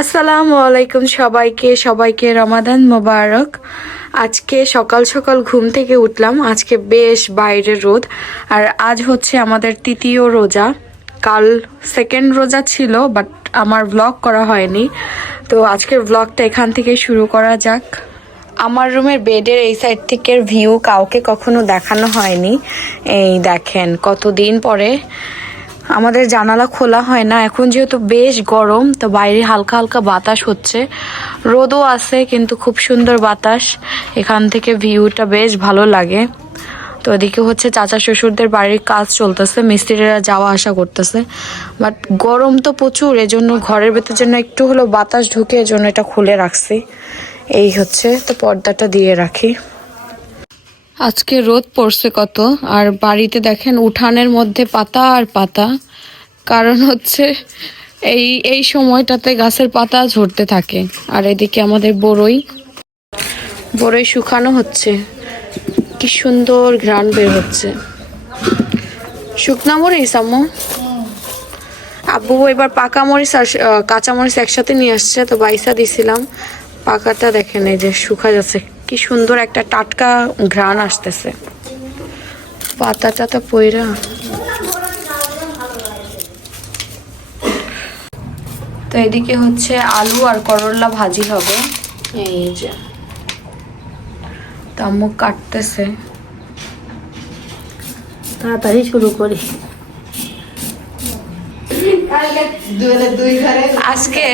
আসসালামু আলাইকুম সবাইকে সবাইকে রমাদান মোবারক। আজকে সকাল সকাল ঘুম থেকে উঠলাম, আজকে বেশ বাইরে রোদ। আর আজ হচ্ছে আমাদের তৃতীয় রোজা। কাল সেকেন্ড রোজা ছিল বাট আমার ব্লগ করা হয়নি। তো আজকের ব্লগটা এখান থেকে শুরু করা যাক। আমার রুমের বেডের এই সাইড থেকে ভিউ কাউকে কখনো দেখানো হয়নি। এই দেখেন, কতদিন পরে আমাদের জানালা খোলা হয় না। এখন যেহেতু বেশ গরম, তো বাইরে হালকা হালকা বাতাস হচ্ছে। রোদও আছে, কিন্তু খুব সুন্দর বাতাস। এখান থেকে ভিউটা বেশ ভালো লাগে। তো ওদিকে হচ্ছে চাচা শ্বশুরদের বাড়ির কাজ চলতেছে, মিস্ত্রিরা যাওয়া আসা করতেছে। বাট গরম তো প্রচুর, এজন্য ঘরের ভেতর জন্য একটু হলেও বাতাস ঢুকে এজন্য এটা খুলে রাখছি। এই হচ্ছে, তো পর্দাটা দিয়ে রাখি। আজকে রোদ পড়ছে কত, আর বাড়িতে দেখেন উঠানের মধ্যে পাতা আর পাতা। কারণ হচ্ছে এই এই সময়টাতে গাছের পাতা ঝরতে থাকে। আর এদিকে আমাদের বড়ই। বড়ই শুকানো হচ্ছে। কি সুন্দর ঘ্রাণ বের হচ্ছে। শুকনা মরিচ, আম্মু? আব্বু এবার পাকা মরিচ আর কাঁচা মরিচ একসাথে নিয়ে আসছে, তো বাইসা দিছিলাম। পাকাটা দেখেন এই যে শুকা যাচ্ছে। কি সুন্দর একটা টাটকা ঘ্রাণ আসতেছে। পাতা টাতা পইরা। তো এদিকে হচ্ছে আলু আর করলা ভাজি হবে। এই যে। তো কাটতেছে। তাড়াতাড়ি শুরু করি। আজকে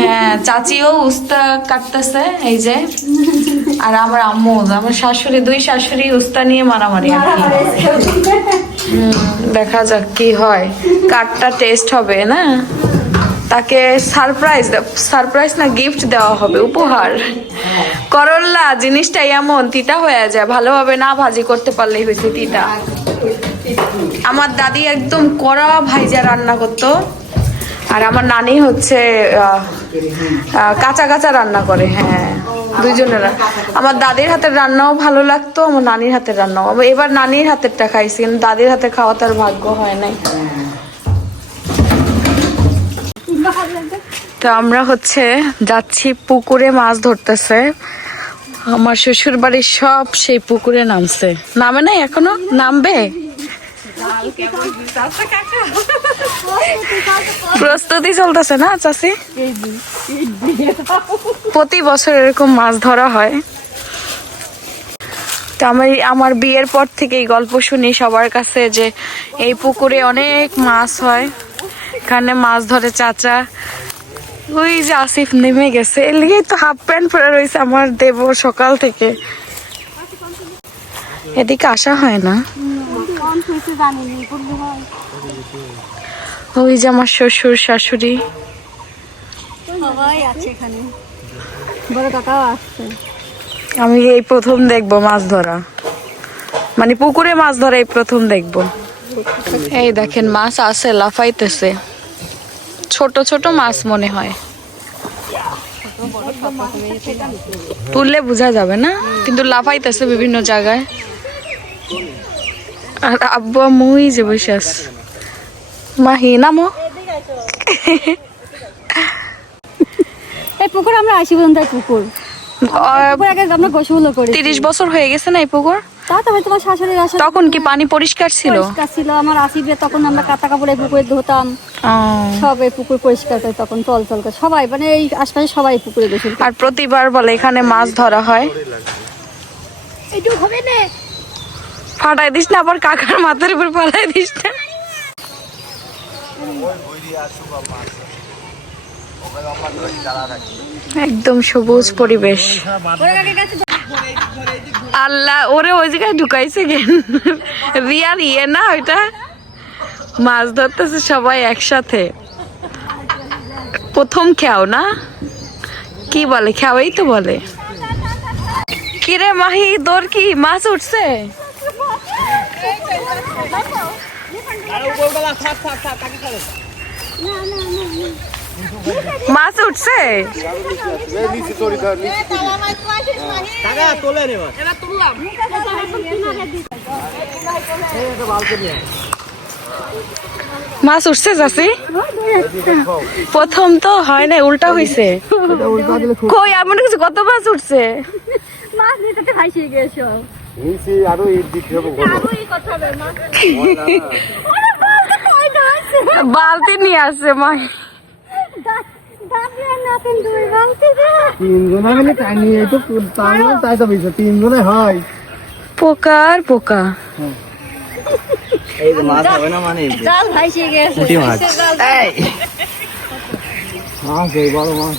হ্যাঁ চাচিও উস্তা কাটতেছে এই যে। আর আমার আম্মু আমার শাশুড়ি দুই শাশুড়ি উস্তা নিয়ে মারামারি দেখা যাক কি হয়। কাঠটা টেস্ট হবে না? তাকে সারপ্রাইজ সারপ্রাইজ না গিফট দেওয়া হবে উপহার। করল্লা জিনিসটা এমন তিতা হয়ে যায়। ভালোভাবে না ভাজি করতে পারলেই হয়েছে তিতা। আমার দাদি একদম কড়া ভাইজা রান্না করতো। আর আমার নানি হচ্ছে কাঁচা কাঁচা রান্না করে হ্যাঁ দুইজনেরা আমার দাদির হাতের রান্নাও ভালো লাগতো, আমার নানির হাতের রান্নাও। এবার নানির হাতেরটা খাইছি, কিন্তু দাদির হাতে খাওয়া তার ভাগ্য হয় নাই। তো আমরা হচ্ছে যাচ্ছি, পুকুরে মাছ ধরতেছে। আমার শ্বশুর বাড়ির সব সেই পুকুরে নামছে। নামে নাই এখনও? নামবে? প্রস্তুতি চলতেছে না চাষি প্রতি বছর এরকম মাছ ধরা হয়। তো আমি আমার বিয়ের পর থেকে এই গল্প শুনি সবার কাছে যে এই পুকুরে অনেক মাছ হয়। এখানে মাছ ধরে চাচা। ওই যে আসিফ নেমে গেছে। এর লিগেই তো হাফ প্যান্ট পরে রয়েছে আমার দেব সকাল থেকে। এদিকে আসা হয় না ওই যে আমার শ্বশুর শাশুড়ি। সবাই আছে এখানে। বড় কাকাও আসছে। আমি এই প্রথম দেখব মাছ ধরা। মানে পুকুরে মাছ ধরা এই প্রথম দেখব। এই দেখেন মাছ আছে লাফাইতেছে। ছোট ছোট মাছ মনে হয়। তুললে বোঝা যাবে না কিন্তু লাফাইতেছে বিভিন্ন জায়গায়। আর আব্বু মুই যে বসে মাহি নামো। এই পুকুর আমরা আসি পর্যন্ত পুকুর। তিরিশ বছর হয়ে গেছে না এই পুকুর? তোমার শাশুড়ির তখন কি পানি পরিষ্কার ছিল? ছিল আমার আসিবে তখন আমরা কাতা কাপড়ে পুকুরে ধুতাম। সব এই পুকুর পরিষ্কার করে তখন চল চল করে। সবাই মানে এই আশপাশে সবাই পুকুরে গোসল আর প্রতিবার বলে এখানে মাছ ধরা হয়। এইটু হবে না। ফাটাই দিস না, আবার কাকার মাথার উপর ফাটাই দিস না। একদম সবুজ পরিবেশ। আল্লাহ, ওরে ওই জায়গায় ঢুকাইছে কেন? রিয়ার ইয়ে না ওইটা? মাছ ধরতেছে সবাই একসাথে। প্রথম খেয়াও না? কি বলে? খেয়াই তো বলে। কিরে মাহি, তোর কি মাছ উঠছে? মাছ উঠছে? মাছ উঠছে চাষি প্রথম তো হয় না উল্টা হইছে। কই এমন কিছু কত মাছ উঠছে? মাছ নিতে ভাইসে গেছো নিচে আরও এই দিকে হবে বালতি নিয়ে আসছে মা। তিনজনে মিলে টাইনি এই তো তাই তো বুঝছ তিনজনে হয়। পোকা আর পোকা। এই মাছ হবে না মানে জাল ভাইসে গেছে। মাছ। মাছ এই বড় মাছ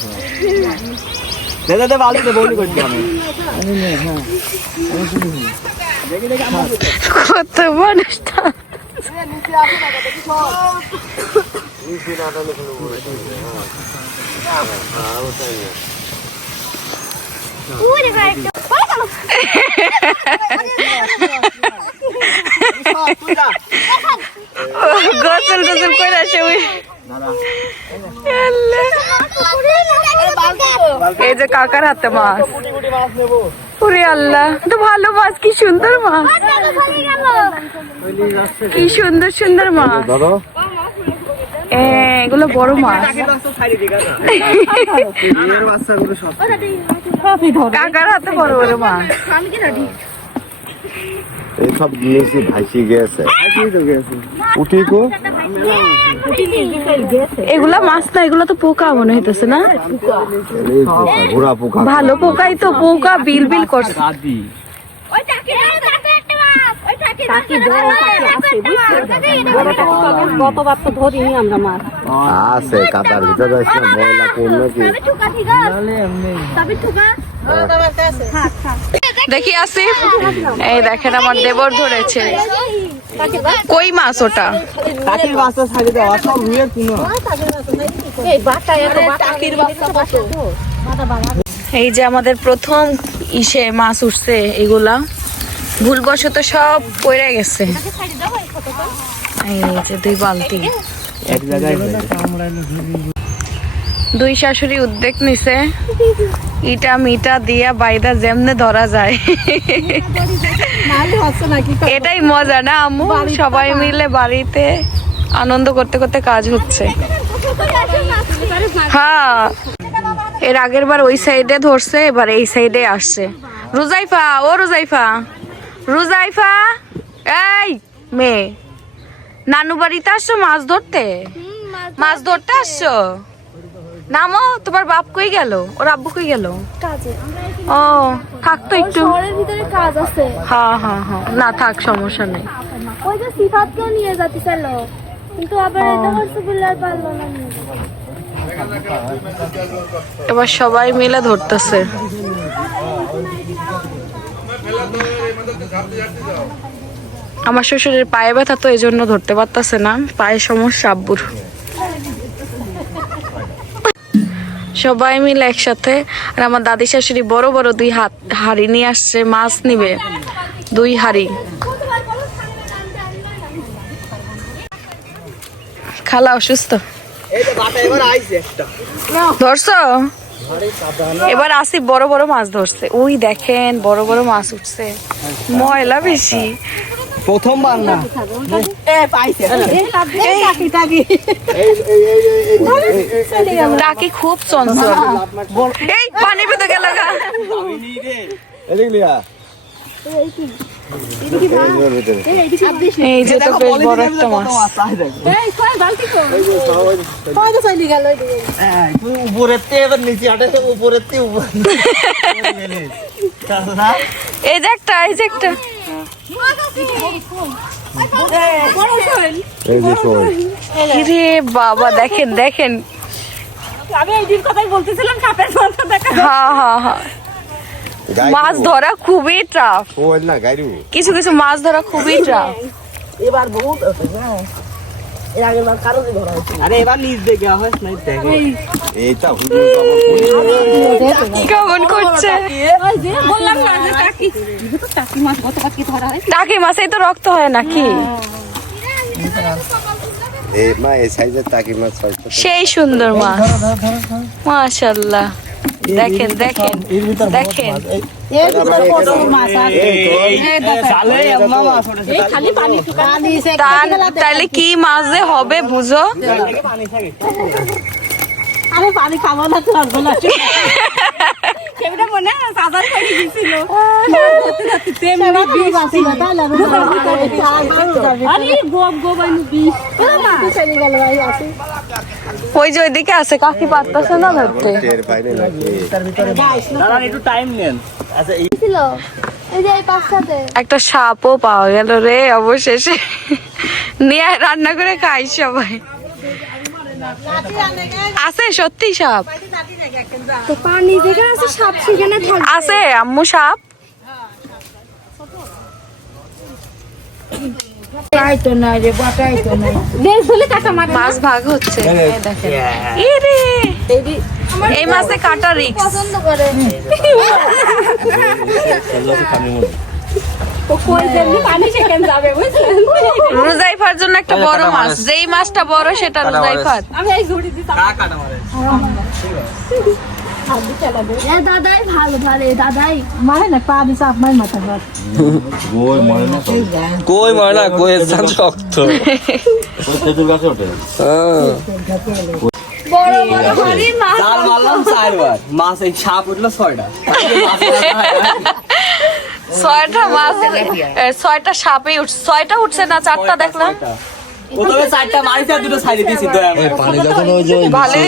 দাদা দে বালিতে বলি করছি আমি। কত মানুষটা। গোসল গোসল করে আসে। এই যে কাকার হাতে মাছ। ওরে আল্লাহ তো ভালো মাছ কি সুন্দর মাছ। কি সুন্দর সুন্দর মাছ। দাদা এগুলো বড় মাছ। কাকার হাতে বড় বড় মাছ। এই সব নিয়েছি ভাসি গেছে। উঠি কো। এগুলা মাছ না এগুলো তো পোকা মনে হইতেছে না? ভালো পোকাই তো পোকা বিল বিল করছে। গতবার তো ধরিনি আমরা মাছ আছে কাতার ভিতরে আছে ময়লা পড়ল কি? দেখি আসি এই দেখেন আমার দেবর ধরেছে। কই মাছ ওটা? কাকির বাচ্চা ছাড়ি দেওয়া সব রুয়ের পুনো এই যে আমাদের প্রথম ইসে মাছ উঠছে এগুলা। ভুলবশত সব পড়ে গেছে। এই যে দুই বালতি। এক জায়গায় দুই শাশুড়ি উদ্যোগ নিছে। ইটা মিটা দিয়া বাইদা যেমনে ধরা যায়। এটাই মজা না আম্মু? সবাই মিলে বাড়িতে আনন্দ করতে করতে কাজ হচ্ছে। হ্যাঁ। এর আগের বার ওই সাইডে ধরছে এবার এই সাইডে আসছে। রুজাইফা ও রুজাইফা। রুজাইফা এই মেয়ে। নানু বাড়িতে আসছো মাছ ধরতে। মাছ ধরতে আসছো? নামো তোমার বাপ কই গেল? ওর আব্বু কই গেল? ও থাক তো একটু। শহরের ভিতরে কাজ আছে। হ্যাঁ হ্যাঁ হ্যাঁ না থাক সমস্যা নেই। ওই যে নিয়ে যেতে চাইলো কিন্তু আবার এটা বললে পারল না এবার সবাই মিলে ধরতেছে। আমার শ্বশুরের পায়ে ব্যথা তো এই জন্য ধরতে পারতেছে না। পায়ে সমস্যা আব্বুর। সবাই মিলে একসাথে। আর আমার দাদি শাশুড়ি বড় বড় দুই হাত হাড়ি নিয়ে আসছে, মাছ নিবে, দুই হাড়ি। খালা অসুস্থ? ধরছো? এবার আসি, বড় বড় মাছ ধরছে। ওই দেখেন, বড় বড় মাছ উঠছে। ময়লা বেশি। প্রথমবার না। এ পাইছে। টাকি খুব চঞ্চল। এই পানি পেতে গেল গা। এদিক লিয়া। এই যে তো বেশ বড় একটা মাছ। উপরের তে এবার নিচে আটে তো উপরের তে এই যে একটা এই যে একটা। এই বাবা দেখেন দেখেন। আমি এই দিন কথাই বলতেছিলাম সাপের মতো দেখা হ্যাঁ হ্যাঁ হ্যাঁ। মাছ ধরা খুবই টাফ কিছু কিছু মাছ ধরা খুবই টাফ এবার বহুত আছে এর আগের বার কারও ধরা হয়েছে আরে এবার নিচ দেখে হয় না দেখে এইটা হুজুর কেমন করছে বললাম না যে টাকি টাকি মাছ গতবার কি ধরা হয় টাকি মাছেই তো রক্ত হয় নাকি? এই মা এই সাইজের টাকি। মাছ সেই সুন্দর মাছ মাশাল্লাহ দেখেন দেখেন দেখেন। তাহলে কি মাছ যে হবে বুঝো? আমি পানি খাব। না তো কেমনে মনে করে ওই যে ওইদিকে আছে কাকি পারতেছে না ধরতে আচ্ছা একটা সাপও পাওয়া গেল রে অবশেষে নিয়ে রান্না করে খাই সবাই আছে সত্যি সাপ তো পানি যেখানে আছে সাপ সেখানে থাকবে। আছে আম্মু সাপ। মাছ ভাগ হচ্ছে। এই কাটা রিক্স। পছন্দ করে। রুজাইফার জন্য একটা বড় মাছ। যেই মাছটা বড় সেটা রুজাইফার আমি এই ঝুড়ি দিতাম। দাদাই ভালো ভালো দাদাই। মারে না পা দিছে আপনার মাথা ঘর ওই মরে না কই মার না কই সান শক্ত। ওই গাছে ওঠে? হ্যাঁ। বড় বড় হরিণ মাছ জাল মারলাম চারবার। মাছ এই সাপ উঠল ছয়টা। ছয়টা মাছ ছয়টা সাপে উঠছে ছয়টা উঠছে না চারটা দেখলাম। প্রথমে চারটা মারিছে দুটো সাইডে দিয়েছি দয়া করে। পানি যখন ওই যে ভালোই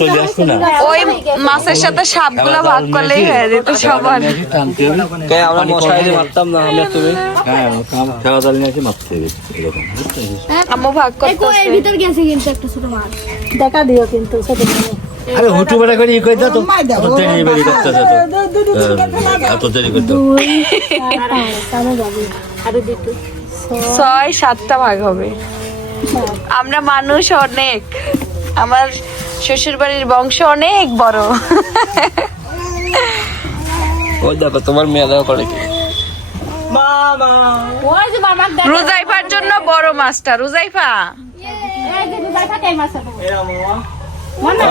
চলে আসতো না? ওই মাছের সাথে সাপগুলো ভাগ করলেই হয়ে যেত সবার। কে আমরা মশাই দিয়ে মারতাম না আমি তুমি হ্যাঁ খেলা জানি নাকি মারতে এরকম। আম্মু ভাগ এই এর ভিতর গেছে কিন্তু একটা ছোট মাছ। দেখা দিও কিন্তু ছোট মেয়ে। আরে হুটু বেড়া করে ই করে দাও তো। দেরি বেরি করতে তো। এত দেরি করতে। কানে যাবে আরও দিতে ছয় সাতটা ভাগ হবে। আমরা মানুষ অনেক। আমার শ্বশুর বাড়ির বংশ অনেক বড়। ওই দেখো তোমার মেয়ে দেওয়া করে কি। মামা। ওই যে মামার দেখ রুজাইফার জন্য বড় মাছটা রুজাইফা। দেখা মনা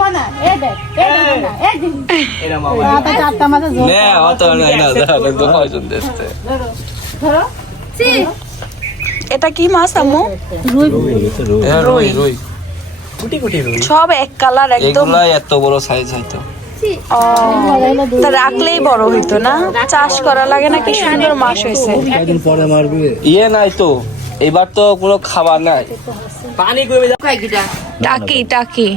মনা দেখ দেখ মনা দেখো তো কয়জন দেখতে ধরো এটা কি মাছ আম্মু? রুই। রুই কুটি কুটি রুই। সব এক কালার একদম। এগুলাই এত বড় সাইজ হয়তো। ও, তা রাখলেই বড় হইতো না? চাষ করা লাগে না কি সুন্দর মাছ হয়েছে? কয়দিন পরে মারবি। ইয়ে নাই তো এবার তো কোনো খাবার নাই। পানি কমে যাবে। টাকি টাকি।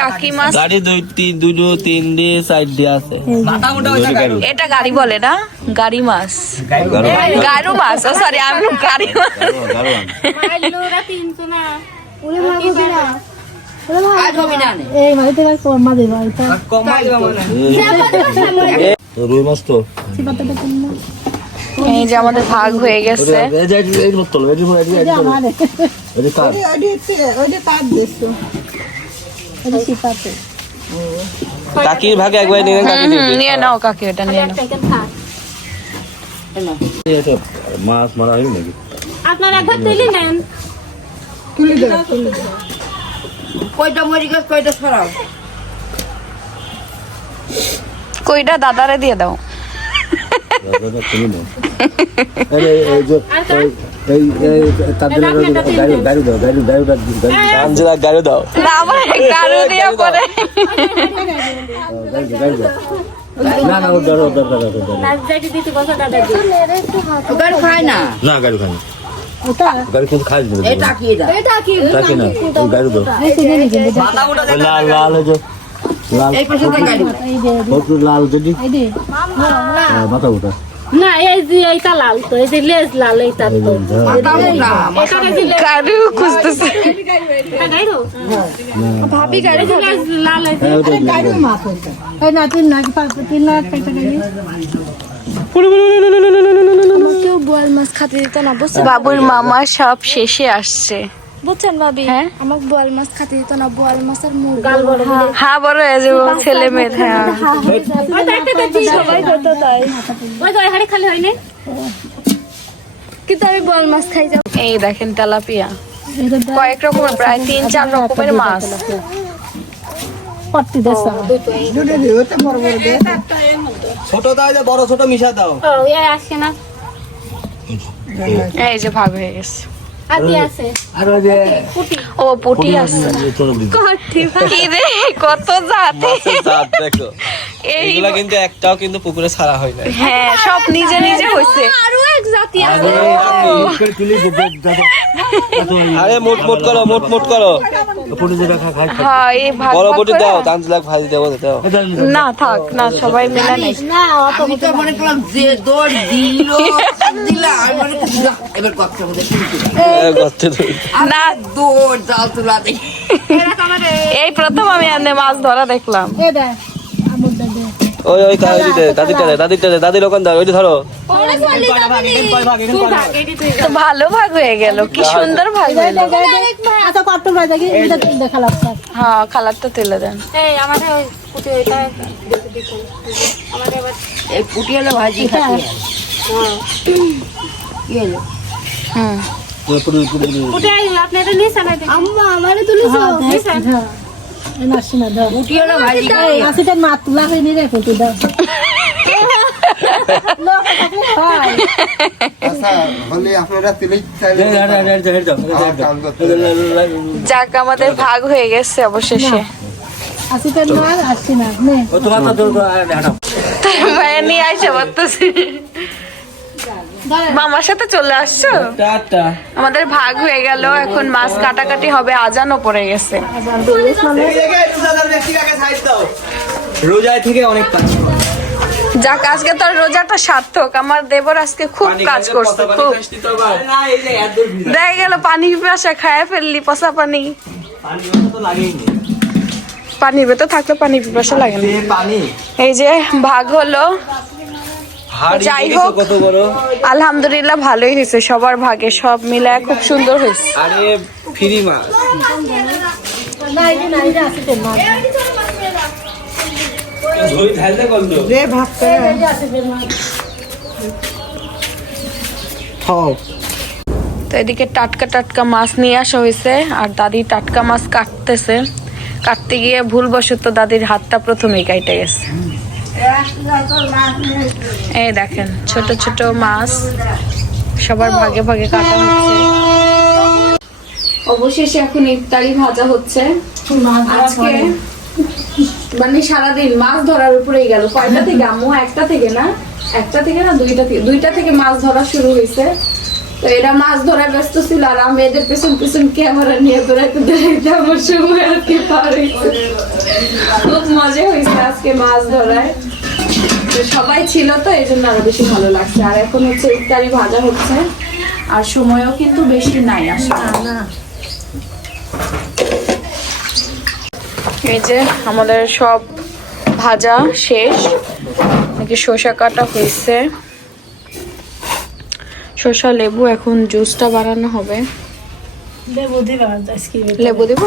টাকি মাছ। গাড়ি দুই তিন দুটো তিন দিয়ে সাইড দিয়ে আছে। এটা গাড়ি বলে না গাড়ি মাছ। গাড়ু মাছ। ও সরি আমি গাড়ি মাছ। মানে রুই মাছ তো। এই যে আমাদের ভাগ হয়ে গেছে। তোলো কাকির ভাগে একবার নিয়ে নিয়ে নাও কাকি ওটা নিয়ে নাও মাছ মারা নাকি আপনার একবার তুলে নেন কইটা দাদারে দিয়ে দাও দাদা, তুমি নাও। এই যে- এই যে- এই- এই- এই তার জন্য গাড়ি গাড়ি গাড়ি দাও গাড়ি গাড়ি গাড়ি গাড়ি আঞ্জলা গাড়ি দাও না আমার গাড়ু দিয়ে করে গাড়ি গাড়ি দাও না না ওর দর দর দর দর নাচজাটি দিতে বসা দাদা দি এর একটু হাত না গাড়ি খাই না গাড়ি কিন্তু খাই দিবে এটা কি তাকে না গাড়ি দাও লাল লাল ওই যে লাল যদি মাথা উঠা না এই যে এইটা লাল তো এই যে লেজ লাল এইটা তো এটা এই যে লেজ গাড়ু খুঁজতেছে ভাবি গাড়ি লেজ লাল এই যে হ্যাঁ ওটা এই না তিন না পাঁচ তিন লাখ টাকা গাড়ি বোয়াল মাছ খেতে দিত না বুঝছেন বাবুর মামা সব শেষে আসছে বুঝছেন ভাবি? হ্যাঁ? আমাকে বোয়াল মাছ খেতে দিত না বোয়াল মাছের মুখ গাল বড় হ্যাঁ। বড় হয়ে যাব ছেলে মেয়ের হ্যাঁ। ওটা সবাই করতো তাই। ওই তো এখানে খালি হয়নি কিন্তু আমি বোয়াল মাছ খাই যাব। এই দেখেন তেলাপিয়া। কয়েক রকমের প্রায় তিন চার রকমের মাছ। পট্টি দেশ ছোট দাও বড় ছোট মিশা দাও। ও আসছে না। এই যে ভাগ হয়ে গেছে। ও পুটি আছে। কত জাতে। মাছের জাত দেখো। এই কিন্তু একটাও কিন্তু পুকুরে ছাড়া হয় না হ্যাঁ সব নিজে নিজে আরও এক জাতি আছে। মোট মোট করো মোট মোট করো। পুটি যেটা খা- খাই খাই। হ্যাঁ এই ভাগ বড় ভাগ দাও তানজিলাক ভাজি দেবো দাও। না থাক না সবাই মিলে নেই। না অত আমি তো মনে করলাম যে দৌড় দিল দিলা আমি মনে করছি এবার কথা বলে এ, গর্তে ধরি। না দৌড় জাল তোলা দেখি। এই প্রথম আমি এমনি মাছ ধরা দেখলাম। এ দে আমুর দে দে ওই ওই দাদিটা দাদিটা দাদিটা দাদির ওখান দাও ওইটা ধরো। তো ভালো ভাগ হয়ে গেল কি সুন্দর ভাগ হয়ে গেল আচ্ছা কত ভাই দেখি এটা দেখা হ্যাঁ কালারটা তুলে দেন। এই আমাদের ওই পুঁটি ওইটা দেখে দেখুন আমাদের এবার এই পুটি হলো ভাজি কি হুম। আপনি এটা আম্মা আমারে হ্যাঁ না আসিটা তুলা রে দাও হয় আচ্ছা যাক আমাদের ভাগ হয়ে গেছে অবশেষে আসিটা না আসি না নে ও তোমার নিয়ে আইসা পারতেছি মামার সাথে চলে আসছো? আমাদের ভাগ হয়ে গেল এখন মাছ কাটাকাটি হবে আজানও পড়ে গেছে। রোজায় থেকে অনেক কাজ যাক আজকে তোর রোজাটা সার্থক আমার দেবর আজকে খুব কাজ করছে খুব। না এই যে এত দেখা গেল পানি পিপাসা খায় ফেললি পচা পানি। পানির ভেতর থাকলে পানি পিপাসা লাগে না। এই যে ভাগ হলো যাই হোক। আলহামদুলিল্লাহ ভালোই হয়েছে সবার ভাগে সব মিলায় খুব সুন্দর হয়েছে। আরে ফ্রি মাছ তো এদিকে টাটকা টাটকা মাছ নিয়ে আসা হয়েছে আর দাদি টাটকা মাছ কাটতেছে। কাটতে গিয়ে ভুলবশত দাদির হাতটা প্রথমেই কাইটে গেছে। এই দেখেন ছোট ছোট মাছ সবার ভাগে ভাগে কাটা হচ্ছে। অবশেষে এখন ইফতারি ভাজা হচ্ছে। আজকে মানে সারাদিন মাছ ধরার উপরেই গেল। কয়টা থেকে আম্মু? একটা থেকে না? একটা থেকে না দুইটা থেকে? দুইটা থেকে মাছ ধরা শুরু হয়েছে। তো এরা মাছ ধরায় ব্যস্ত ছিল আর আমি এদের পেছন পেছন ক্যামেরা নিয়ে বেড়াতে বেড়াইতে আমার সময় আর কি পার হয়েছে। খুব মজা হয়েছে আজকে মাছ ধরায়। সবাই ছিল তো এই জন্য আরও বেশি ভালো লাগছে। আর এখন হচ্ছে ইফতারি ভাজা হচ্ছে। আর সময়ও কিন্তু বেশি নাই আসলে। এই যে আমাদের সব ভাজা শেষ। নাকি শসা কাটা হয়েছে। শসা লেবু এখন জুসটা বানানো হবে। লেবু দিবা লেবু দিব?